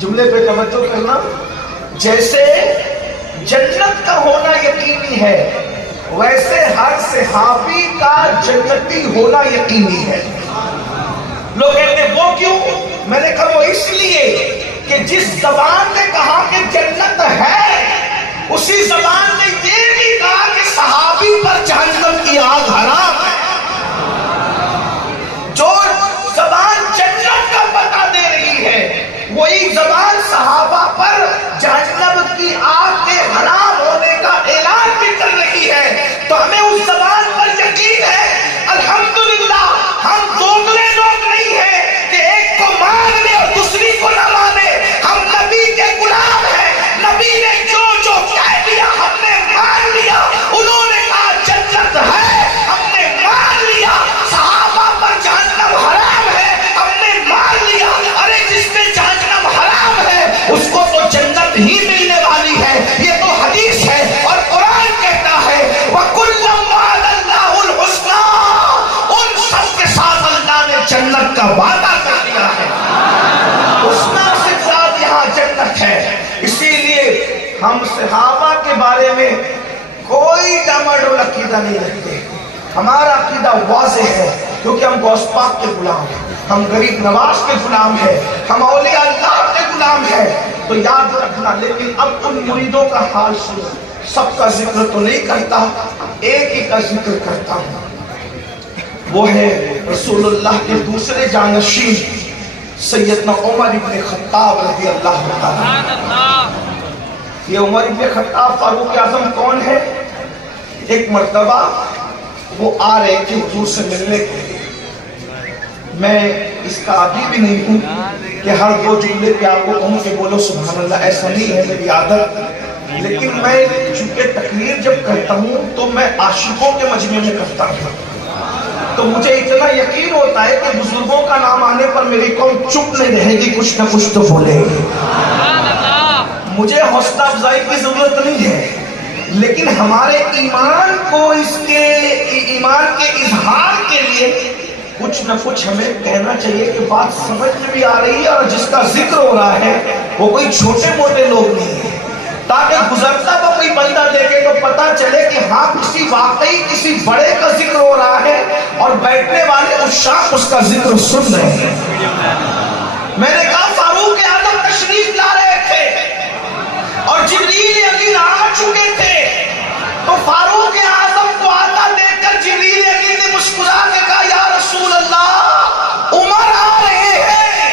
جملے پہ توجہ کرنا. جیسے جنت کا ہونا یقینی ہے ویسے ہر صحابی کا جنتی ہونا یقینی ہے. لوگ کہتے ہیں وہ کیوں؟ میں نے کہا وہ اس لیے کہ جس زبان نے کہا کہ جنت ہے اسی زبان نے یہ بھی کہا کہ صحابی پر جہنم کی آگ حرام ہے. جو زبان جنت کا بتا دے رہی ہے وہی زبان صحابہ پر جہنم کی آگ کے حرام ہونے کا اعلان بھی کر رہی ہے. تو ہمیں اس زبان پر یقین ہے. الحمدللہ ہم دوگلے لوگ نہیں ہیں کہ ایک کو مان لے اور دوسری کو نہ مانے. ہم نبی کے غلام ہیں. نبی نے جو جو کہہ دیا ہم نے مان لیا. انہوں نے کہا جنت ہے ہم نے مان لیا. صحابہ پر جہنم حرام ہے ہم نے مان لیا. ارے جس میں جہنم حرام ہے اس کو تو جنت ہی ملنے والی ہے. یہ تو حدیث ہے اور قرآن کہتا ہے وَكُلًّا وَعَدَ اللَّهُ الْحُسْنَىٰ. ان سب کے ساتھ اللہ نے جنت کا وعدہ کر دیا ہے. حسنہ سے ساتھ یہاں جنت ہے. اسی لیے ہم صحابہ کے بارے میں کوئی ڈاماڈول عقیدہ نہیں رکھتے. ہمارا عقیدہ واضح ہے کیونکہ ہم غوث پاک کے غلام ہیں, ہم غریب نواز کے غلام ہیں, ہم اولیاء اللہ کے غلام ہیں. تو یاد رکھنا. لیکن اب ان مریدوں کا حال سنو. سب کا ذکر تو نہیں کرتا, ایک ہی کا ذکر کرتا ہوں. وہ ہے رسول اللہ کے دوسرے جانشین سیدنا عمر ابن خطاب رضی اللہ عنہ. یہ عمر ابن خطاب فاروق اعظم کون ہے؟ ایک مرتبہ وہ آ رہے تھے حضور سے ملنے کے لیے. میں اس کا عادی بھی نہیں ہوں کہ ہر دو جملے پہ آپ کو کہوں کہ بولو سبحان اللہ, ایسا نہیں ہے میری عادت. لیکن میں چونکہ تقریر جب کرتا ہوں تو میں عاشقوں کے مجمع میں کرتا ہوں, تو مجھے اتنا یقین ہوتا ہے کہ بزرگوں کا نام آنے پر میری قوم چپ نہیں رہے گی, کچھ نہ کچھ تو بولے گی. مجھے حوصلہ افزائی کی ضرورت نہیں ہے, لیکن ہمارے ایمان کو اس کے ایمان کے اظہار کے لیے کچھ نہ کچھ ہمیں کہنا چاہیے کہ بات سمجھ میں بھی آ رہی ہے اور جس کا ذکر ہو رہا ہے وہ کوئی چھوٹے موٹے لوگ نہیں ہیں, تاکہ گزرتا ہوا کوئی بندہ دیکھے تو پتا چلے کہ ہاں کسی واقعی کسی بڑے کا ذکر ہو رہا ہے اور بیٹھنے والے اس شاخ اس کا ذکر سن رہے ہیں. میں نے کہا فاروق اعظم تشریف لا رہے تھے اور جبریل امین آ چکے تھے, تو فاروق اعظم کو آتا دیکھ کر جبریل امین نے مسکرا کے کہا یا رسول اللہ عمر آ رہے ہیں.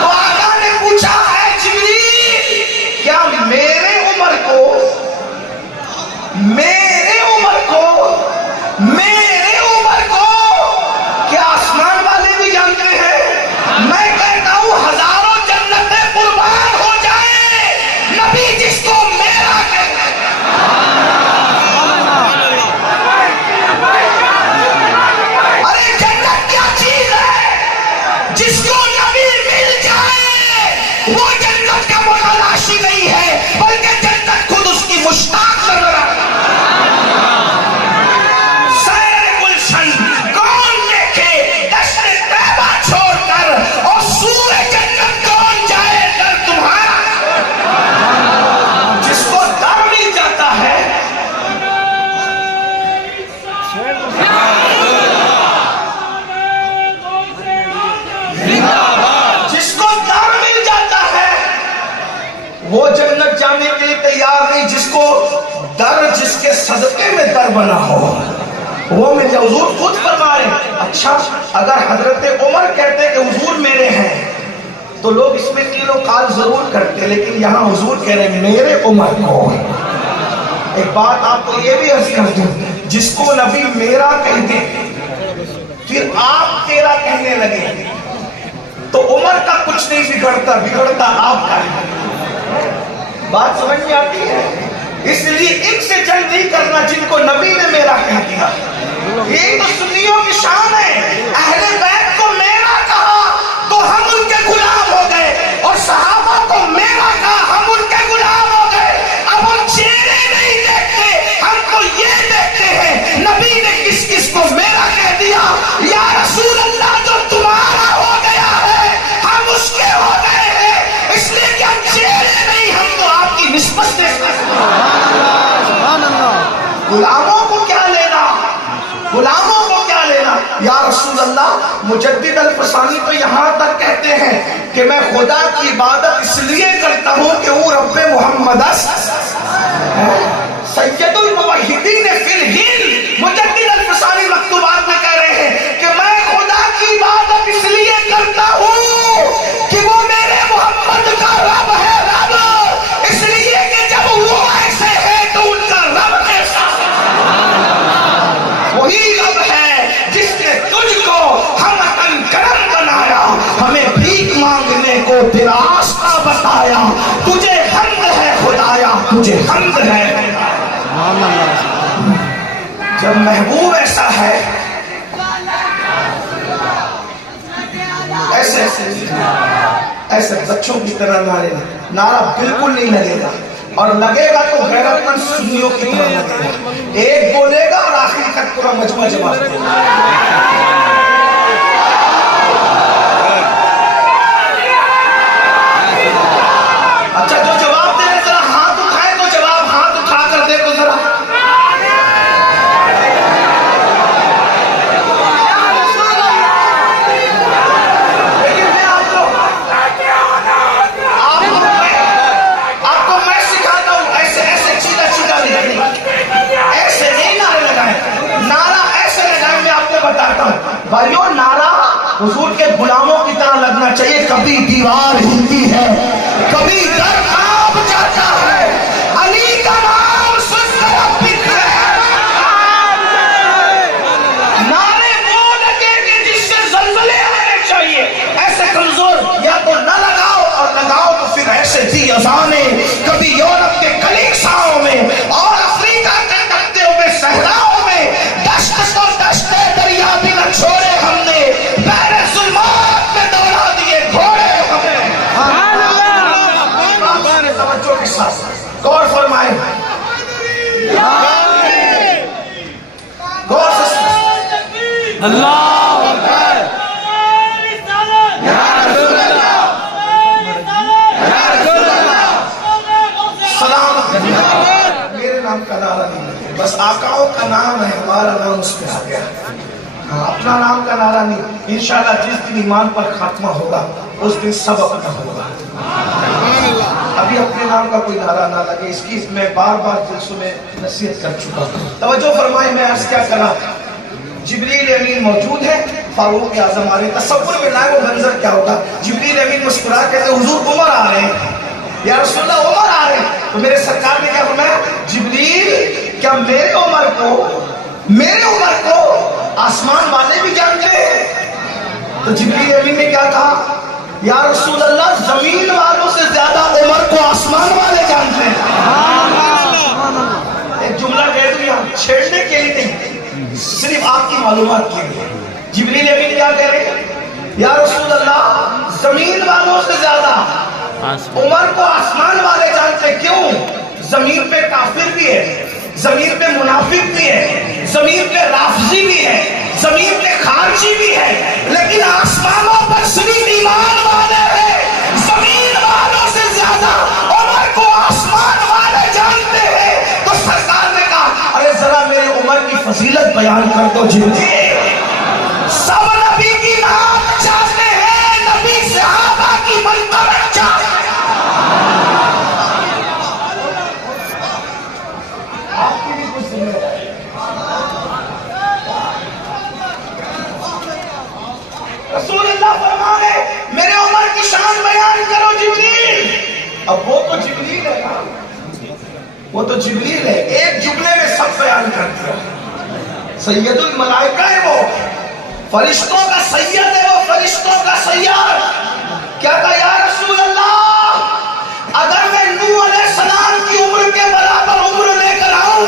تو آقا نے پوچھا ہے جبریل کیا میرے عمر کو کیا آسمان والے بھی جانتے ہیں؟ میں کہتا ہوں ہزاروں جنتیں قربان ہو جائیں, نبی جس کو میرا کہتا ہے. ارے جنت کیا چیز ہے؟ جس کو نبی مل جائے وہ جنت کا متلاشی نہیں ہے بلکہ جنت خود اس کی مشتاق نظر آتا ہے. وہ جنت جانے کے لیے تیار نہیں جس کو در جس کے صدقے میں در بنا ہو وہ مل جائے. حضور خود فرمائے. اچھا اگر حضرت عمر کہتے کہ حضور میرے ہیں تو لوگ اس میں کیلو قال ضرور کرتے, لیکن یہاں حضور کہہ رہے ہیں میرے عمر کو. ایک بات آپ کو یہ بھی عرض کر دوں, جس کو نبی میرا کہتے پھر آپ تیرا کہنے لگے تو عمر کا کچھ نہیں بگڑتا, بگڑتا آپ کا. بات سمجھ میں آتی ہے؟ اس لیے ان سے جنگ نہیں کرنا جن کو نبی نے میرا کہہ دیا. یہ تو سنیوں کی شان ہے. اہل بیت کو میرا کہا تو ہم ان کے غلام ہو گئے, اور صحابہ کو میرا کہا ہم ان کے غلام ہو گئے. اب ہم چہرے نہیں دیکھتے, ہم تو یہ دیکھتے ہیں نبی نے کس کس کو میرا کہہ دیا. یا رسول اللہ جو تمہارا ہو گیا ہے ہم اس کے ہو گئے ہیں, اس لیے رسول اللہ مجدد الفسانی تو یہاں تک کہتے ہیں کہ میں خدا کی عبادت اس لیے کرتا ہوں کہ وہ رب محمد سید الموحدین فی الہند مجدد الفسانی مکتوبات میں کہہ رہے ہیں کہ میں خدا کی عبادت اس لیے کرتا ہوں کہ وہ میرے محمد کا رب ہے، رب اس لیے کہ جب وہ ایسے ہے تو ان کا رب ایسا وہی رب ہے جس نے تجھ کو ہمتن کرم بنایا، ہمیں بھیک مانگنے کو تیرا راستہ بتایا، تجھے حمد ہے خدایا، تجھے حمد ہے۔ جب محبوب ایسا ہے ایسے ایسے بچوں کی طرح نعرہ بالکل نہیں لگے گا، اور لگے گا تو غیرت مند سنیوں کی طرح لگے گا، ایک بولے گا اور آخری تک پورا مجمع جمع کرے گا۔ اچھا جو جواب دے رہے ذرا ہاتھ اٹھائے تو جواب ہاتھ اٹھا کر دے تو ذرا۔ لیکن میں آپ کو میں سکھاتا ہوں ایسے چیزا نہیں لگے، ایسے نہیں نعرے لگائیں، نعرہ ایسے لگائیں۔ میں آپ کو بتاتا ہوں بھائیو، نعرہ حضور کے غلاموں کی طرح لگنا چاہیے، کبھی دیوار ہلتی ہے، کبھی در کانپ جاتا ہے، علی کا نام سن کر اب بکھرے نعرے وہ لگے کہ جس سے زلزلے آنے چاہیے، ایسے کمزور یا تو نہ لگاؤ، اور لگاؤ تو پھر ایسے دی اذانیں، کبھی یورپ کے کلیساؤں میں اور افریقہ کے تکتے ہوئے صحراؤں میں، دشت تو دشت دریا بھی نہ چھوڑے ہم نے، بحر ظلمات میں دوڑا دیے گھوڑے ہمیں۔ توجہ کے ساتھ غور فرمائیں، غور سے اللہ اکبر، یا رسول اللہ، یا رسول اللہ، سلام۔ میرے نام کا نعرہ نہیں، بس آقاؤں کا نام ہے، ہمارا نام اس پہ آ گیا، اپنا نام کا نعرہ نہیں۔ انشاءاللہ جس دن ایمان پر خاتمہ ہوگا اس دن سب اپنا ہوگا۔ ابھی اپنے نام کا کوئی نعرہ نہ لگے، اس کی میں بار بار جلسوں میں نصیحت کر چکا ہوں۔ توجہ فرمائیں، میں عرض کیا کرا، جبریل امین موجود ہے، فاروق اعظم آ رہے ہیں، تصور میں لائے وہ منظر کیا ہوگا، جبریل امین مسکرا کہتے حضور عمر آ رہے ہیں، یا رسول اللہ عمر آ رہے ہیں، تو میرے سرکار نے کیا فرمایا، جبریل کیا میرے عمر کو آسمان والے بھی جانتے ہیں؟ تو جبریل امین نے کیا کہا، یا رسول اللہ زمین والوں سے زیادہ عمر کو آسمان والے جانتے ہیں۔ ایک جملہ کہہ دوں یہاں چھیڑنے کے لیے نہیں، صرف آپ کی معلومات کے لیے۔ جبریل امین کیا کہہ رہے ہیں، یا رسول اللہ زمین والوں سے زیادہ عمر کو آسمان والے جانتے ہیں۔ کیوں؟ زمین پہ کافر بھی ہے، زمین پہ منافق بھی ہے، زمین پہ رافضی بھی ہے، زمین پہ خارجی بھی ہے، لیکن آسمانوں پر صرف ایمان والے ہیں۔ زمین والوں سے زیادہ عمر کو آسمان والے جانتے ہیں۔ تو سرکار نے کہا ارے ذرا میرے عمر کی فضیلت بیان کر دو جبریل۔ سب نبی کی نام چاہتے ہیں، نبی صحابہ کی منقبت چاہتے ہیں۔ آپ کی بھی کچھ ذمہ داری، رسول اللہ فرمانے میرے عمر کی شان بیان کرو جبریل۔ اب وہ تو جبریل ہے نا، وہ تو جبریل ہے، ایک جملے میں سب بیان کر دیا۔ سید الملائکہ ہے وہ، فرشتوں کا سید ہے وہ، فرشتوں کا سیار۔ کیا کہا یا رسول اللہ اگر میں نوح علیہ السلام کی عمر کے برابر عمر لے کر آؤں،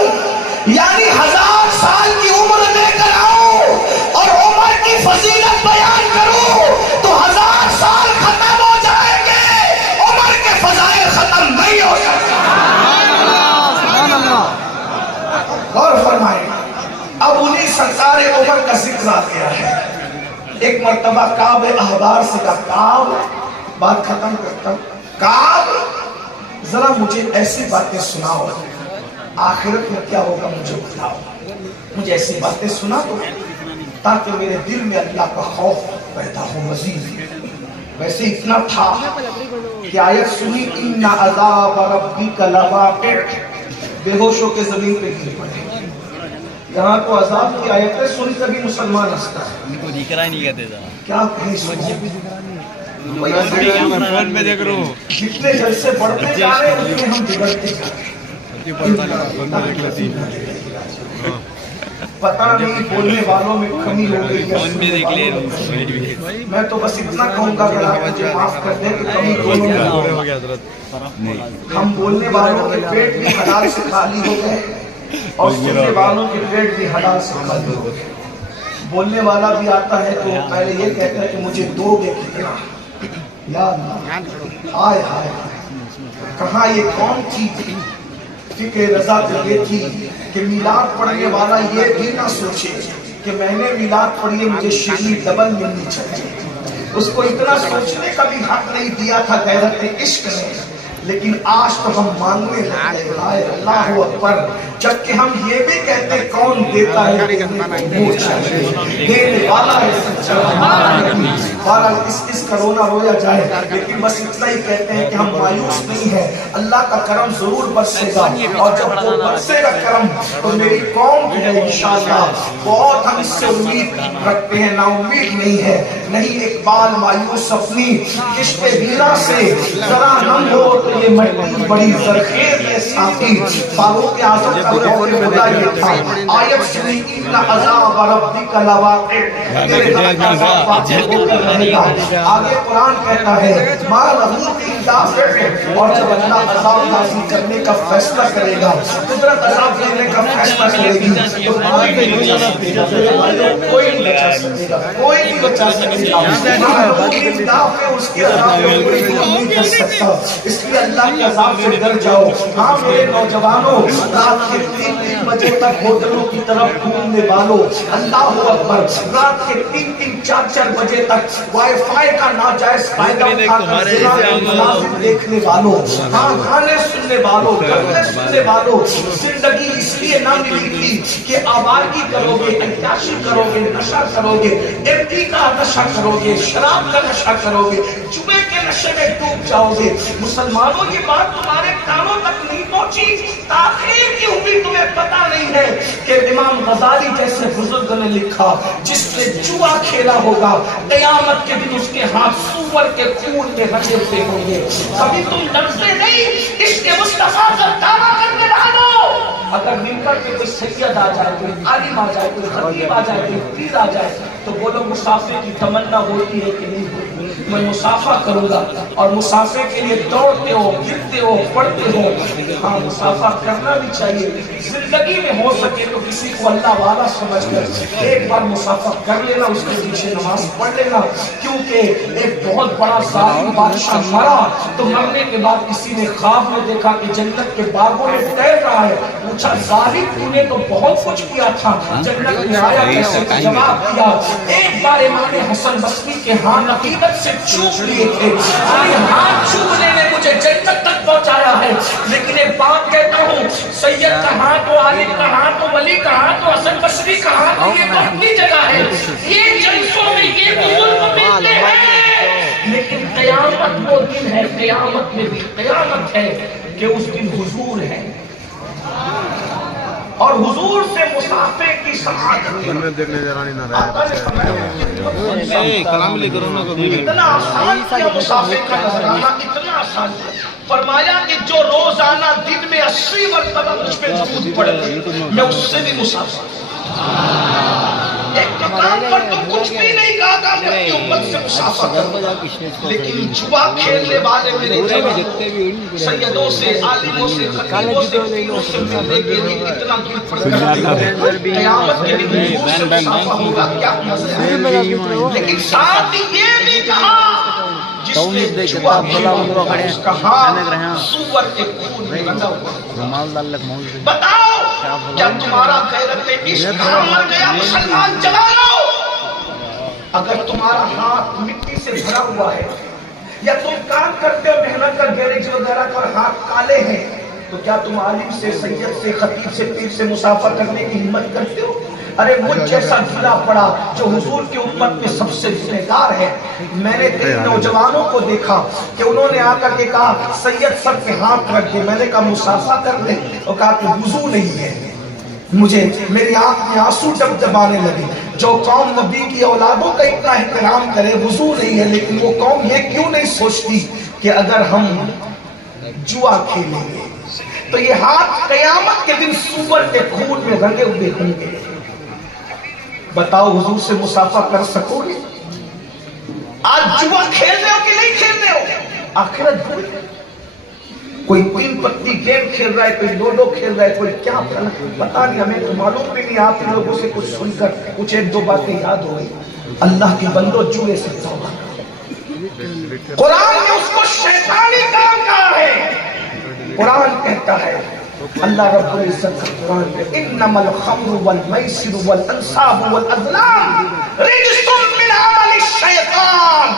یعنی 1000 سال کی عمر لے کر آؤں اور عمر کی فضیلت بیان کروں تو 1000 سال ختم ہو جائیں گے، عمر کے فضائل ختم نہیں ہو سکتے۔ غور فرمائیں، اب انہیں سرکار عمر کا ذکر آ گیا ہے۔ ایک مرتبہ کعب احبار سے کہا، کعب بات ختم کرتا ہوں، کعب ذرا مجھے ایسی باتیں سناؤ، آخرت میں کیا ہوگا مجھے بتاؤ، مجھے ایسی باتیں سنا دو۔ تاکہ میرے دل میں اللہ کا خوف پیدا ہو مزید۔ ویسے اتنا تھا کہ آیت سنی ان عذاب ربک لواقع، بے ہوش ہو کے زمین پہ گر پڑے۔ یہاں تو عذاب کی آیتیں سن کر بھی مسلمان ہنستا ہے، ان کو دکھ رہا نہیں کہتے تھا کیا کہیں سنو۔ فون میں دیکھ رہا ہوں جتنے جلسے بڑھتے جا رہے ہیں اتنے ہم بگڑتے جا رہے ہیں۔ پتہ نہیں بولنے والوں میں کمی ہو گئی ہے، فون میں دیکھ لے۔ میں تو بس اتنا کہوں گا کہ آپ مجھے معاف کر دیں کہ کمی دونوں میں ہو گئی۔ ہم بولنے والوں کے پیٹ بھی حلال سے خالی ہو گئے اور سننے والوں کے پیٹ بھی حلال سے خالی ہو گئے۔ بولنے والا بھی آتا ہے تو پہلے یہ کہتا ہے کہ مجھے دو گے کتنا، یا اللہ آئے ہائے کہاں یہ کون تھی فکر رضا تو یہ تھی کہ میلاد پڑھنے والا یہ بھی نہ سوچے کہ میں نے میلاد پڑھی ہے مجھے شیرنی ڈبل ملنی چاہیے۔ اس کو اتنا سوچنے کا بھی حق نہیں دیا تھا غیرت عشق نے، لیکن آج تو ہم مانگنے لگے ہائے اللہ اکبر، جبکہ ہم یہ بھی کہتے کون دیتا ہے دینے والا ہے سچا۔ بہرحال اس کرونا رویا جائے، لیکن بس اتنا ہی کہتے ہیں کہ ہم مایوس نہیں ہیں، اللہ کا کرم ضرور برسے گا، اور جب وہ برسے گا کرم تو میری قوم جو ہے انشاءاللہ بہت ہم اس سے امید رکھتے ہیں، نا امید نہیں ہے۔ نہیں اقبال مایوس اپنی کشت ویرا سے ذرا نم ہو تو یہ مٹی بڑی زرخیز ہے ساتھی۔ فاروق اعظم کا قول خدا یہ تھا، آیت سنی ان عذاب ربک لواقع، تیرے رب کا عذاب واقع ہو کر رہے گا۔ آگے قرآن کہتا ہے ما لہو من دافع، اور جب اللہ عذاب نازل کرنے کا فیصلہ کرے گا، قدرت عذاب دینے کا فیصلہ کرے گی تو کوئی نہیں بچا سکے گا، کوئی نہیں بچا سکے گا، کوئی نہیں بچا سکے گا۔ ما لہو من دافع، اس کے عذاب میں کوئی نہیں کر سکتا، اس لیے اللہ کے عذاب سے ڈر جاؤ۔ ہاں میرے نوجوانوں، رات کے 3 بجے تک ہوٹلوں کی طرف گھومنے والوں، اللہ اکبر، رات کے 3-4 بجے تک وائی فائی کا ناجائز فائدہ اٹھا کر زنا کے مناظر دیکھنے والوں، ہاں گانے سننے والوں، گانے سننے والوں، زندگی اس لیے نہ ملی تھی کہ آوارگی کرو گے، عیاشی کرو گے، نشہ کرو گے، ایم پی کا نشہ کرو گے، شراب کا نشہ کرو گے، جمعے کے نشے میں ڈوب جاؤ گے۔ مسلمانوں یہ بات تمہارے کانوں تک نہیں پہنچی، تاخیر کی ہوئی تمہیں پتہ نہیں ہے کہ امام غزالی جیسے بزرگ نے لکھا جس نے جوا کھیلا ہوگا قیامت کے دن اس کے ہاتھ سور کے خون میں رچے ہوئے ہوں گے۔ کبھی تم لفظے نہیں اس کے مصطفیٰ کا دعویٰ کرنے والو، اگر ممبر پہ کوئی سید آ جائے، کوئی عالم آ جائے، کوئی خطیب آ جائے، کوئی پیر آ جائے تو بولو مسافر کی تمنا ہوتی ہے کہ نہیں ہوتی؟ میں مسافہ کروں گا، اور مسافر کے لیے دوڑتے ہو، گرتے ہو، پڑھتے ہو، ہاں مسافہ کرنا بھی چاہیے۔ زندگی میں ہو سکے تو کسی کو اللہ والا سمجھ کر ایک بار مسافہ کر لینا، اس کے پیچھے نماز پڑھ لینا، کیونکہ ایک بہت بڑا ظالم بادشاہ مرا تو مرنے کے بعد کسی نے خواب میں دیکھا کہ جنت کے باغوں میں تیر رہا ہے، پوچھا ظالم تو نے تو بہت کچھ کیا تھا، جنت میں آیا کیسے؟ جواب دیا ایک بار امام حسن بصری کے ہاتھ عقیدت سے چوم لیے تھے، ہاتھ چومنے نے مجھے جنت تک پہنچایا ہے۔ لیکن ایک بات کہتا ہوں، سید کا ہاتھ ہو، عالم کا ہاتھ ہو، ولی کا ہاتھ ہو، حسن بصری کا ہاتھ ہو، یہ تو اپنی جگہ ہے، یہ جلسوں میں یہ بزرگ ملتے ہیں، لیکن قیامت وہ دن ہے، قیامت میں بھی قیامت ہے کہ اس دن حضور ہے، اور حضور سے مسافر کی سعادت دیکھنے جرانی نہ رہے اتنا آسان کیا مسافر کا نظرانہ، اتنا آسان فرمایا کہ جو روزانہ دن میں 80 مرتبہ مجھ پہ درود پڑھتے میں اس سے بھی مسافر۔ ایک مقام پر تو کچھ بھی نہیں کہا تھا میں اپنی امت سے مسافر کروں، لیکن جوا کھیلنے والے میرے جوان سیدوں سے، عالموں سے، خطیبوں سے، پیروں سے ملنے کے لیے اتنا گر پڑ کر قیامت کے دن حضور سے مسافر ہوگا، کیا مزہ ہے۔ لیکن ساتھ ہی یہ بھی کہا جس نے جوا کھیلا ہوگا اس کا ہاتھ سور کے خون میں رنگا ہوا۔ بتاؤ کیا تمہارا غیرت عشق مر گیا مسلمان جلا لو؟ اگر تمہارا ہاتھ مٹی سے بھرا ہوا ہے یا تم کام کرتے ہو محنت کا گیرج وغیرہ پر ہاتھ کالے ہیں تو کیا تم عالم سے، سید سے، خطیب سے، پیر سے مسافر کرنے کی ہمت کرتے ہو؟ ارے مجھ جیسا ڈھیلا پڑا جو حضور کی امت میں سب سے گنہگار ہے. میں نے 3 نوجوانوں کو دیکھا کہ انہوں نے آ کر کے کہا سید سر کے ہاتھ رکھ دے. میں نے کہا مصافحہ کر لیں. اور کہا کہ وضو نہیں ہے. مجھے میری آنکھ میں آنسو ڈبڈبانے لگے. جو قوم نبی کی اولادوں کا اتنا احترام کرے وضو نہیں ہے, لیکن وہ قوم یہ کیوں نہیں سوچتی کہ اگر ہم جوا کھیلیں گے تو یہ ہاتھ قیامت کے دن سور کے خون میں رنگے ہوئے ہوں گے. بتاؤ حضور سے مصافحہ کر سکو گے؟ آج جوا کھیل رہے ہو کہ نہیں کھیل رہے ہو؟ آخرت بھول گئے. کوئی 3 پتی گیم کھیل رہا ہے, کوئی لوڈو کھیل رہا ہے, کوئی کیا پتا نہیں, ہمیں تو معلوم بھی نہیں. آپ لوگوں سے کچھ سن کر کچھ 1-2 باتیں یاد ہو گئی. اللہ کی بندو جوئے سے توبہ. قرآن نے اس کو شیطانی کام کہا ہے. قرآن کہتا ہے, اللہ رب العزت کا قرآن میں انما الخمر والمیسر والانصاب والازلام رجس من عمل الشیطان,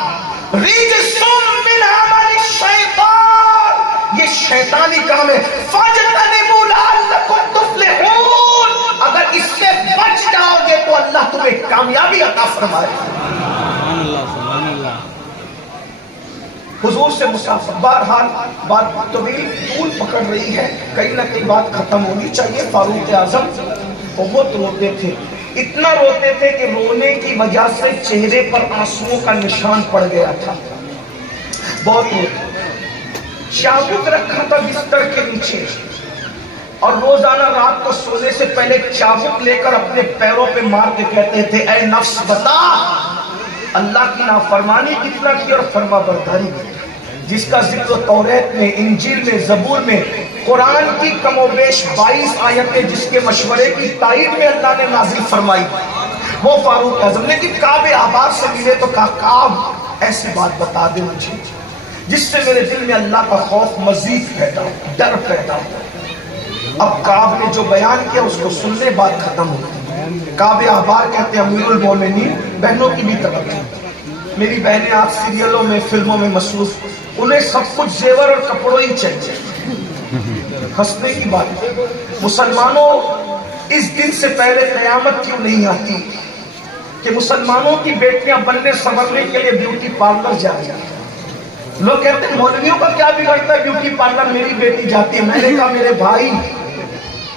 رجس من عمل الشیطان. یہ شیطانی کام ہے. فاجتنبوا لعلکم تفلحون. اگر اس سے بچ جاؤ گے تو اللہ تمہیں کامیابی عطا فرمائے. سبحان اللہ سبحان اللہ. حضور سے مصافحہ. بہرحال بات طویل طول پکڑ رہی ہے, کہیں نہ کہیں بات ختم ہونی چاہیے. فاروق اعظم بہت روتے تھے, اتنا روتے تھے کہ رونے کی وجہ سے چہرے پر آنسوؤں کا نشان پڑ گیا تھا. بہت روتے. چابک رکھا تھا بستر کے نیچے, اور روزانہ رات کو سونے سے پہلے چابک لے کر اپنے پیروں پہ مار کے کہتے تھے اے نفس بتا اللہ کی نافرمانی کتنا کی اور فرما برداری کی. جس کا ذکر توریت میں, انجیل میں, زبور میں, قرآن کی کم و بیش 22 آیتیں جس کے مشورے کی تائید میں اللہ نے نازل فرمائی, وہ فاروق اعظم. لیکن کعب احبار سے ملے تو کہا کعب ایسی بات بتا دے مجھے جس سے میرے دل میں اللہ کا خوف مزید پیدا ہو, ڈر پیدا ہو. اب کعب نے جو بیان کیا اس کو سننے بات ختم ہوتی. کعب احبار کہتے ہیں امیر المومنین, بہنوں کی بھی توجہ. میری بہنیں آج سیریلوں میں فلموں میں مصروف, انہیں سب کچھ زیور اور کپڑوں ہی چاہیے. ہنسنے کی بات, مسلمانوں اس دن سے پہلے قیامت کیوں نہیں آتی کہ مسلمانوں کی بیٹیاں بننے سنورنے کے لیے بیوٹی پارلر جا رہی ہیں. لوگ کہتے ہیں مولویوں کا کیا بگڑتا ہے بیوٹی پارلر, میری بیٹی جاتی ہے. میں نے کہا میرے بھائی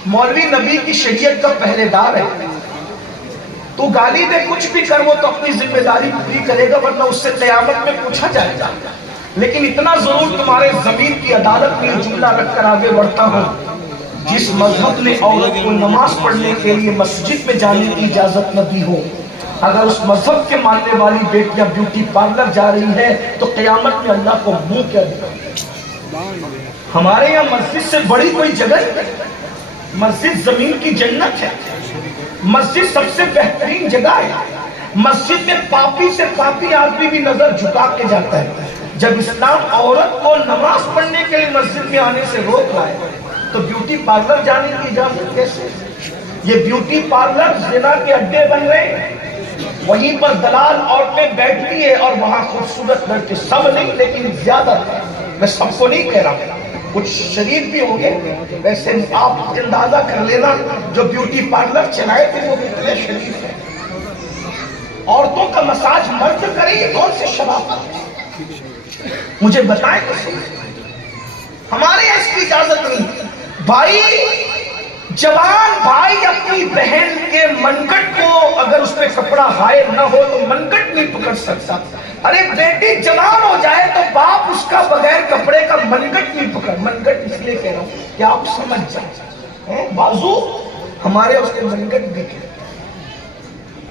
مولوی نبی کی شریعت کا پہرے دار ہے. تو گالی دے کچھ بھی کر, وہ تو اپنی ذمہ داری پوری کرے گا, ورنہ اس سے قیامت میں پوچھا جائے گا. لیکن اتنا ضرور تمہارے ضمیر کی عدالت میں جملہ رکھ کر آگے بڑھتا ہوں, جس مذہب نے عورت کو نماز پڑھنے کے لیے مسجد میں جانے کی اجازت نہ دی ہو, اگر اس مذہب کے ماننے والی بیٹیاں بیوٹی پارلر جا رہی ہے تو قیامت میں اللہ کو منہ کیا دے گا. ہمارے یہاں مسجد سے بڑی کوئی جگہ نہیں. مسجد زمین کی جنت ہے. مسجد سب سے بہترین جگہ ہے. مسجد میں پاپی سے پاپی آدمی بھی نظر جھکا کے جاتا ہے. جب اسلام عورت کو نماز پڑھنے کے لیے مسجد میں آنے سے روک رہا ہے تو بیوٹی پارلر جانے کی اجازت کیسے؟ یہ بیوٹی پارلر زنا کے اڈے بن رہے ہیں. وہیں پر دلال عورتیں بیٹھتی ہے اور وہاں خوبصورت لڑکے, سب نہیں لیکن زیادہ تر, میں سب کو نہیں کہہ رہا ہوں, کچھ شریف بھی ہوں گے. ویسے آپ اندازہ کر لینا جو بیوٹی پارلر چلائے تھے وہ کتنے شریف ہیں. عورتوں کا مساج مرد کرے, یہ کون سے شرافت ہے؟ مجھے بتائیں تو. ہمارے یہاں اس کی اجازت نہیں. بھائی جوان بھائی اپنی بہن کے منگٹ کو اگر اس پہ کپڑا حائل نہ ہو تو منگٹ نہیں پکڑ سکتا. ارے بیٹی جوان ہو جائے تو باپ اس کا بغیر کپڑے کا منگٹ نہیں پکڑ. منگٹ اس لیے کہہ رہا ہوں کہ آپ سمجھ جائیں. بازو ہمارے اس کے منگٹ بھی کہتے ہیں.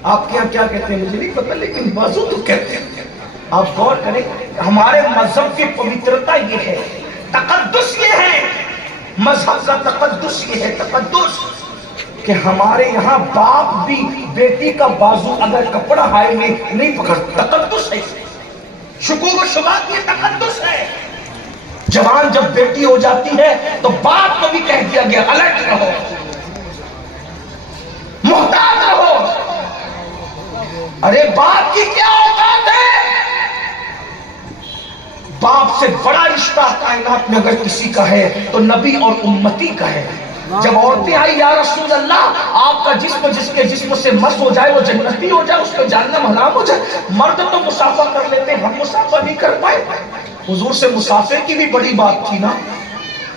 آپ کے یہاں کیا کہتے ہیں مجھے نہیں پتا, لیکن بازو تو کہتے ہیں. آپ غور کریں, ہمارے مذہب کی پوترتا یہ ہے, تقدس یہ ہے. مذہب کا تقدس یہ ہے, تقدس کہ ہمارے یہاں باپ بھی بیٹی کا بازو اگر کپڑا ہائے نہیں پکڑتا. تقدس ہے, شکوک و شبہات یہ تقدس ہے. جوان جب بیٹی ہو جاتی ہے تو باپ کو بھی کہہ دیا گیا الرٹ رہو, محتاط رہو. ارے باپ کی کیا اوقات ہے؟ باپ سے بڑا رشتہ کائنات میں اگر کسی کا ہے تو نبی اور امتی کا ہے. جب عورتیں آئی یا رسول اللہ آپ کا جسم جس کے جسم سے مس ہو جائے وہ جنتی ہو جائے، اس پہ جہنم حرام ہو جائے، مرد تو مسافہ کر لیتے ہم مسافہ نہیں کر پائے۔ حضور سے مسافے کی بھی بڑی بات تھی نا۔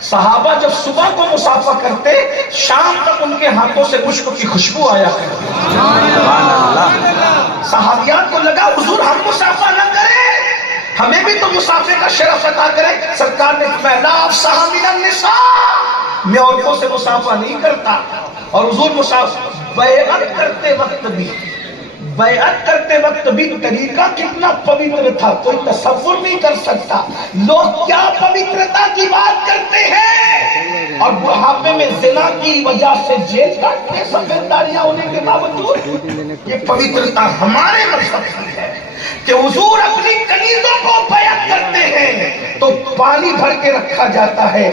صحابہ جب صبح کو مسافہ کرتے شام تک ان کے ہاتھوں سے مشک کی خوشبو آیا کرتی۔ صحابیات کو لگا حضور ہم مسافہ نہ کریں، ہمیں بھی تو مسافے کا شرف عطا کریں۔ سرکار نے فرمایا لا افصح من النساء، میں عورتوں سے مسافہ نہیں کرتا۔ اور حضور بیعت کرتے وقت بھی طریقہ کتنا پوتر تھا کوئی تصور نہیں کر سکتا۔ لوگ کیا پوترتا کی بات کرتے ہیں اور بڑھاپے میں زنا کی وجہ سے جیل کاٹتے سفید داڑیاں ہونے کے باوجود۔ یہ پوترتا ہمارے مذہب کی ہے کہ حضور اپنی کنیزوں کو بیعت کرتے ہیں تو پانی بھر کے رکھا جاتا ہے،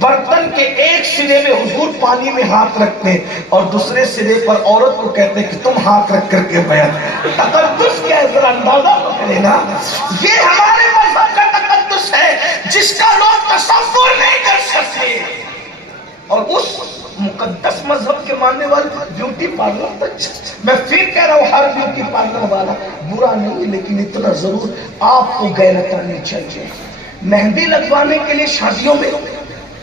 برتن کے ایک سرے میں حضور پانی میں ہاتھ رکھتے اور دوسرے سرے پر عورت کو کہتے کہ تم ہاتھ رکھ کر کے بیعت۔ تقدس کیا ہے ذرا اندازہ تو کرے نا، یہ ہمارے مذہب کا تقدس ہے جس کا لوگ تصور نہیں کر سکتے۔ اور اس مقدس مذہب کے ماننے والے بیوٹی پارلر تک، میں پھر کہہ رہا ہوں ہر بیوٹی پارلر والا برا نہیں ہے، لیکن اتنا ضرور آپ کو غیرت آنی چاہیے۔ مہندی لگوانے کے لیے شادیوں میں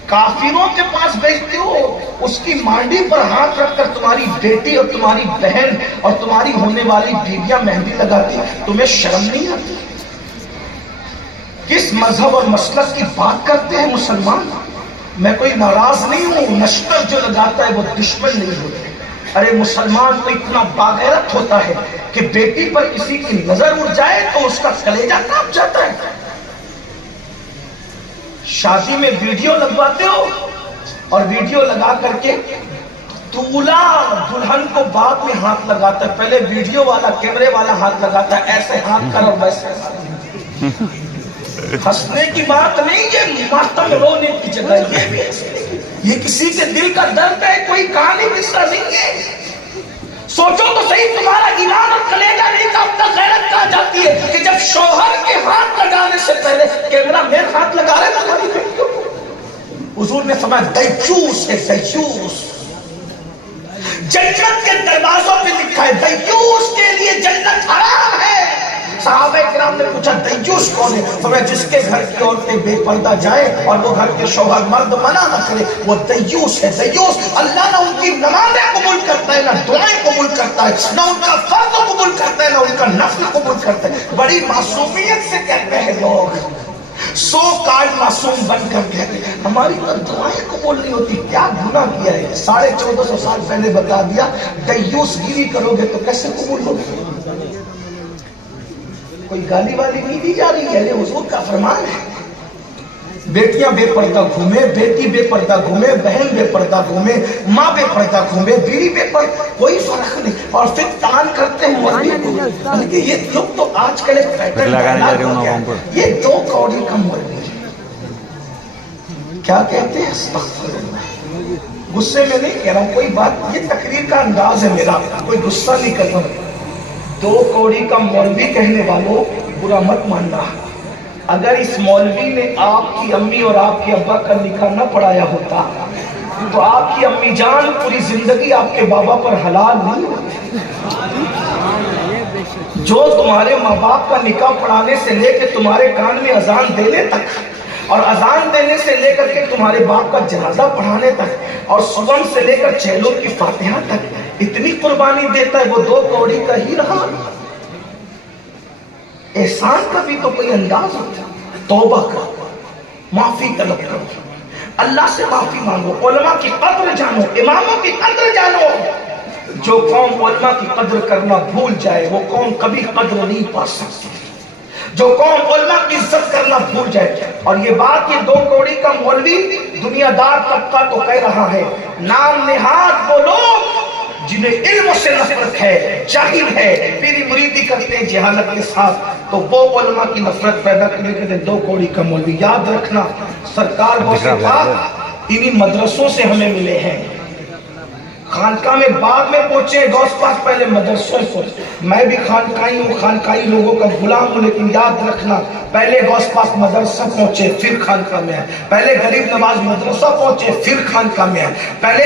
کافروں کے پاس بھیجتے ہو، اس کی مانڈی پر ہاتھ رکھ کر تمہاری بیٹی اور تمہاری بہن اور تمہاری ہونے والی بیویاں مہندی لگاتی، تمہیں شرم نہیں آتی؟ کس مذہب اور مسلک کی بات کرتے ہیں مسلمان؟ میں کوئی ناراض نہیں ہوں، نشتر جو لگاتا ہے وہ دشمن نہیں ہوتے۔ ارے مسلمان تو اتنا باغیرت ہوتا ہے کہ بیٹی پر کسی کی نظر اڑ جائے تو اس کا کلیجہ کانپ جاتا ہے۔ شادی میں ویڈیو لگواتے ہو اور ویڈیو لگا کر کے دولہا دلہن کو بعد میں ہاتھ لگاتا ہے، پہلے ویڈیو والا کیمرے والا ہاتھ لگاتا ہے، ایسے ہاتھ کر اور ویسے ہاتھ۔ ہنسنے کی بات نہیں، یہ ماتم رونے کی جگہ ہے، یہ کسی کے دل کا درد ہے، کوئی کہانی قصہ نہیں ہے۔ سوچو تو صحیح، تمہارا ایمان اور کلیجہ نہیں تھا، اب تک غیرت کہا جاتی ہے کہ جب شوہر کے ہاتھ لگانے سے پہلے کیمرہ مین ہاتھ لگا رہے تمہاری بیٹی کو۔ حضور نے فرمایا دیوس ہے، دیوس۔ جنت کے دروازوں پہ لکھا ہے دیوس کے لیے جنت حرام ہے۔ صحابہ کرام نے پوچھا دیوس کون ہے؟ فرمایا جس کے گھر کی عورتیں بے پردہ جائیں اور وہ گھر کے شوہر مرد منع نہ کرے، وہ دیوس ہے۔ دیوس اللہ نہ ان کی نمازیں قبول کرتا ہے، نہ دعائیں قبول کرتا ہے، نہ ان کا فرض قبول کرتا ہے، نہ ان کا نفل قبول کرتا ہے۔ بڑی معصومیت سے کہتے ہیں لوگ، سو کال معصوم بن کر کہتے ہیں ہماری تو دعائیں قبول نہیں ہوتی۔ کیا گناہ کیا ہے؟ 1450 سال پہلے بتا دیا، دیوس گیری کرو گے تو کیسے قبول ہوگی؟ کوئی گالی والی نہیں دی جا رہی ہے، یہ حضور کا فرمان ہے۔ بیٹیاں بے پردہ گھومے، بیٹی بے پردہ گھومے، بہن بے پردہ گھومے، ماں بے پردہ گھومے، بیوی بے پردہ، کوئی فرق نہیں۔ اور پھر تان کرتے ہیں مولوی کو، لیکن یہ لوگ تو آج کل ایک پیٹرن ڈالا گیا ہے، یہ 2 کوڑی کا مولوی ہے۔ کیا کہتے ہیں؟ استغفر اللہ۔ غصے میں نہیں کہہ رہا ہوں کوئی بات، یہ تقریر کا انداز ہے میرا، کوئی غصہ نہیں کر رہا۔ 2 کوڑی کا مولوی کہنے والوں برا مت ماننا۔ اگر اس مولوی نے آپ کی امی اور آپ کے ابا کا نکاح نہ پڑھایا ہوتا تو آپ کی امی جان پوری زندگی آپ کے بابا پر حلال نہیں ہوتی۔ جو تمہارے ماں باپ کا نکاح پڑھانے سے لے کے تمہارے کان میں اذان دینے تک، اور اذان دینے سے لے کر کے تمہارے باپ کا جنازہ پڑھانے تک، اور صبح سے لے کر چہلوں کی فاتحہ تک اتنی قربانی دیتا ہے، وہ 2 کوڑی کا ہی رہا۔ احسان کا بھی تو کوئی انداز ہوتا ہے۔ توبہ کرو، معافی طلب کرو، اللہ سے معافی مانگو، علماء کی قدر جانو، اماموں کی قدر جانو۔ جو قوم علماء کی قدر کرنا بھول جائے وہ قوم کبھی قدر نہیں پا سکتی۔ جو قوم علماء کی عزت کرنا بھول جائے، اور یہ بات یہ 2 کوڑی کا مولوی دنیا دار طبقہ تو کہہ رہا ہے، نام نہاد وہ لوگ جنہیں علم سے نفرت ہے، جاہل ہے، پیری مریدی کرتے ہیں جہالت کے ساتھ، تو وہ علماء کی نفرت پیدا کرنے کے لیے 2 کوڑی کا مولوی۔ یاد رکھنا سرکار غوث پاک انہی مدرسوں سے ہمیں ملے ہیں۔ خانقاہ میں بعد میں پہنچے، غوث پاک پہلے مدرسوں پہنچے۔ میں بھی خانقاہی ہوں، خانقاہی لوگوں کا غلام ہوں، لیکن یاد رکھنا پہلے غوث پاک مدرسہ پہنچے پھر خانقاہ میں آئے، پہلے غریب نواز مدرسہ پہنچے پھر خانقاہ میں آئے، پہلے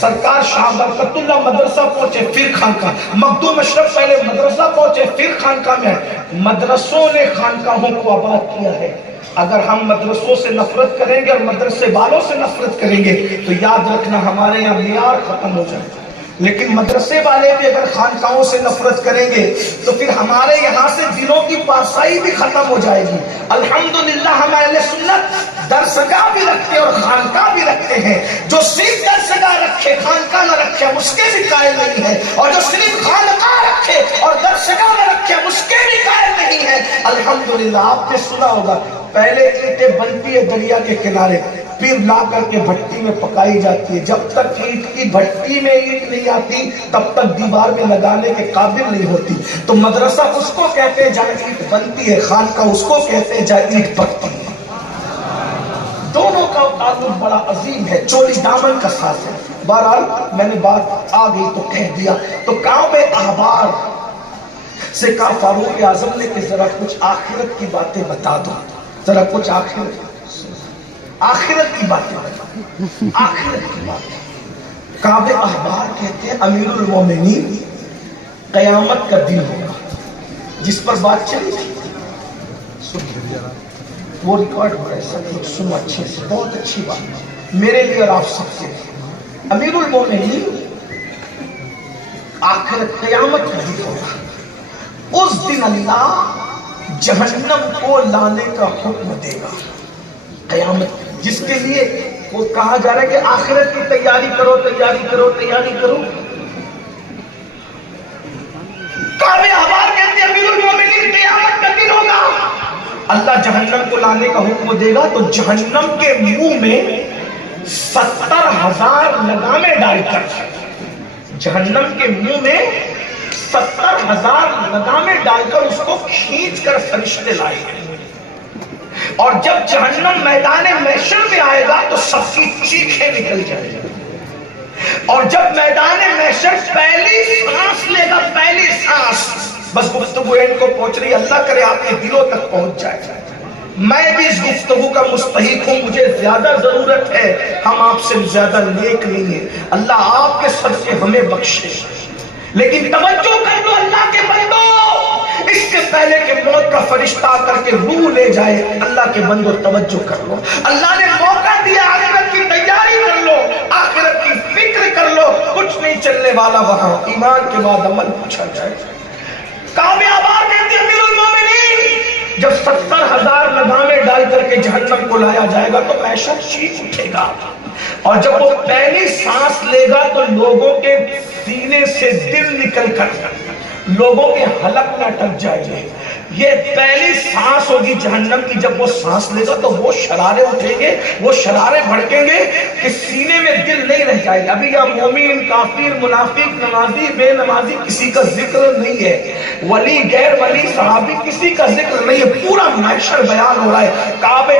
سرکار شاہ برکت اللہ مدرسہ پہنچے پھر خانقاہ، مخدوم اشرف پہلے مدرسہ پہنچے پھر خانقاہ میں آئے۔ مدرسوں نے خانقاہوں کو آباد کیا ہے۔ اگر ہم مدرسوں سے نفرت کریں گے اور مدرسے والوں سے نفرت کریں گے تو یاد رکھنا ہمارے یہاں معیار ختم ہو جائے گا، لیکن مدرسے والے بھی اگر خانقاہوں سے نفرت کریں گے تو پھر ہمارے یہاں سے دلوں کی پارسائی بھی ختم ہو جائے گی۔ الحمدللہ ہم اہل سنت درسگاہ بھی رکھتے اور خانقاہ بھی رکھتے ہیں۔ جو صرف درسگاہ رکھے خانقاہ نہ رکھے ہم اس کے بھی قائل نہیں ہے، اور جو صرف خانقاہ رکھے اور درسگاہ نہ رکھے ہم اس کے بھی قائل نہیں ہے۔ الحمدللہ آپ نے سنا ہوگا پہلے اینٹیں بنتی ہے دریا کے کنارے، پھر لا کر کے بھٹی میں پکائی جاتی ہے۔ جب تک اینٹ کی بھٹی میں اینٹ نہیں آتی تب تک دیوار میں لگانے کے قابل نہیں ہوتی۔ تو مدرسہ اس کو کہتے ہیں جہاں اینٹ بنتی ہے، خانقاہ اس کو کہتے ہیں جہاں اینٹ پکتی ہے۔ دونوں کا تعلق بڑا عظیم ہے، چولی دامن کا ساتھ ہے۔ بہرحال میں نے بات آ گئی تو کہہ دیا۔ تو کعب احبار سے کہا فاروق اعظم نے کہ ذرا کچھ آخرت کی باتیں بتا دو، ذرا کچھ آخرت کی باتیں بتا دو، آخرت کی باتیں۔ کعب احبار کہتے ہیں امیر المومنین قیامت کا دن ہوگا، جس پر بات چلی تھی وہ ریکارڈ ہو رہا ہے، سب لوگ سنو اچھے سے، بہت اچھی بات میرے لیے اور آپ سب سے۔ امیر المومنین آخرت قیامت کا دن ہوگا، اس دن اللہ جہنم کو لانے کا حکم دے گا۔ قیامت جس کے لیے وہ کہا جا رہا ہے کہ آخرت کی تیاری کرو، تیاری کرو، تیاری کرو۔ کعب احبار کہتے ہیں امیر المومنین قیامت کا دن ہوگا، اللہ جہنم کو لانے کا حکم دے گا، تو جہنم کے منہ میں 70,000 لگامیں ڈال کر، جہنم کے منہ میں 70,000 لگامیں ڈال کر اس کو کھینچ کر فرشتے لائے گئے۔ اور جب جہنم میدان محشر میں آئے گا تو سب کی چیخیں نکل جائیں گی، اور جب میدان محشر پہلی سانس لے گا، پہلی سانس، بس گفتگو ان کو پہنچ رہی، اللہ کرے آپ کے دلوں تک پہنچ جائے۔ میں بھی اس گفتگو کا مستحق ہوں، مجھے زیادہ ضرورت ہے، ہم آپ سے زیادہ نیک نہیں ہیں، اللہ آپ کے صدقے ہمیں بخشے۔ لیکن توجہ کر لو اللہ کے بندو، اس کے پہلے کہ موت کا فرشتہ آ کر کے روح لے جائے، اللہ کے بندو توجہ کر لو، اللہ نے موقع دیا، آخرت کی تیاری کر لو، آخرت کی فکر کر لو، کچھ نہیں چلنے والا وہاں، ایمان کے بعد عمل پوچھا جائے۔ کعب احبار کہتے ہیں امیر المومنین جب 70,000 لگامیں ڈال کر کے جہنم کو لایا جائے گا تو محشر چیخ اٹھے گا، اور جب وہ پہلی سانس لے گا تو لوگوں کے سینے سے دل نکل کر لوگوں کے حلق میں اٹک جائے گے۔ یہ پہلی سانس ہوگی جہنم کی، جب وہ سانس لے گا تو وہ شرارے اٹھیں گے، وہ شرارے بھڑکیں گے کہ سینے میں دل نہیں رہ جائے گا۔ ابھی یہاں مومن، کافر، منافق، نمازی، بے نمازی کسی کا ذکر نہیں ہے، ولی غیر ولی صحابی کسی کا ذکر نہیں ہے، پورا محشر بیان ہو رہا ہے۔ کعب